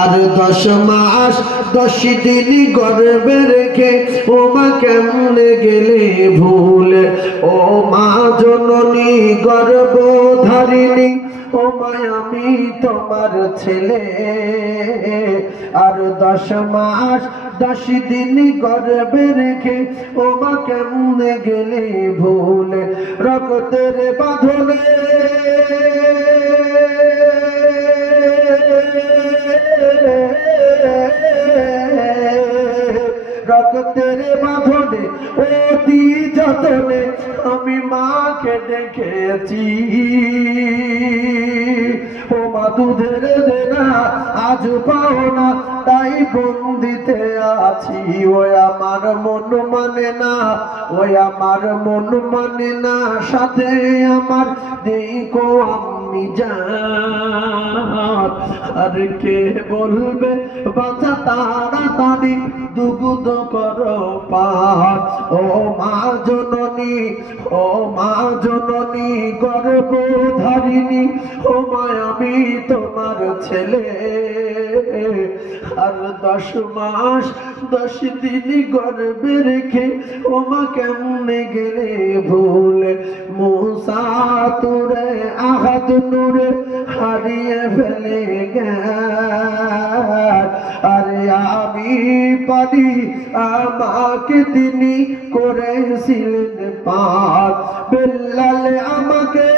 আর 10 মাস 10 দিন গর্ভে রেখে ও মা কেমনে গেলে ভুলে, ও মা জননী গর্ভধারিণী, ও মা আমি তোমার ছেলে। আর 10 মাস 10 দিন গর্ভে রেখে ও মা কেমনে গেলে ভুলে, রক্তের বাঁধনে রক্তের বাঁধনে অতি যতনে আমি মাকে দেখেছি। ও মা দুধের দেনা আজ পাও না, তাই বন্দিতে আছি। ওই আমার মন মানে না, ওই আমার মন মানে না, সাথে আমার দেখো আমি জান। আর কে বলবে বাচ্চা তাড়াতাড়ি দুগ্ধ করো পান। ও মা জননী, ও মা জননী গর্ভধারিণী, ও মা আমি তোমার ছেলে। আর 10 মাস 10 দিন গর্ভে রেখে ও মা কেমনে গেলে ভুলে, মুসা তোরে আহাদ নূরে হারিয়ে ফেলে জ্ঞান। আরে আমি পারি আমাকে তিনি করেছিলেন পার, বেল্লাল আমাকে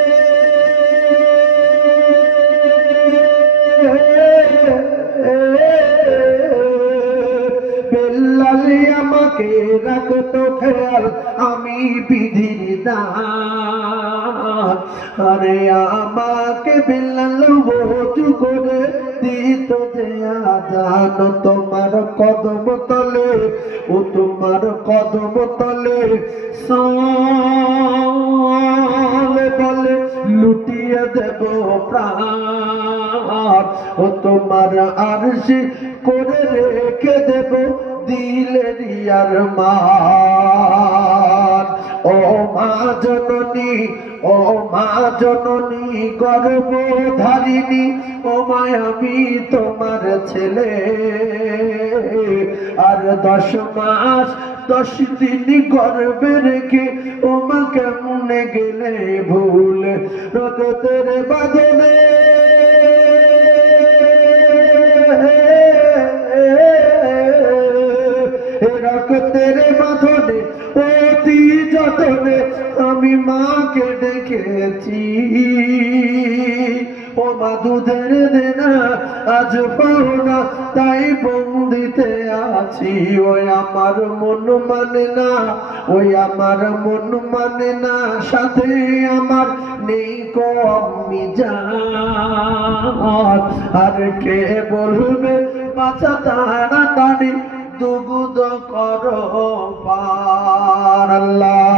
বেল্লালে আমাকে রাখতো খেয়াল, আমি বিধির দান। আরে আমাকে বেল্লাল ওযু করে দিত যে আযান, তোমার কদম তলে, ও তোমার কদম তলে সালে বলে লুটিয়ে দেব প্রাণ। ও তোমার আরশে করে রেখে দেব দিলের আরমান। ও মা জননী, ও মা জননী গর্ভধারিণী, ও মা আমি তোমার ছেলে। আর 10 মাস 10 দিন গর্ভে রেখে ও মা কেমনে গেলে ভুলে, রক্তের বাঁধনে রক্তের বাঁধনে অতি যতনে আমি মাকে দেখেছি। ও মা দুধের দেনা আজ পাও না, তাই বন্দিতে আছি। ওই আমার মন মানে না, ওই আমার মন মানে না, সাথে আমার নেই কো আমি জান। আর কে বলবে বাচ্চা তাড়াতাড়ি দুগ্ধ করো পার। আল্লাহ।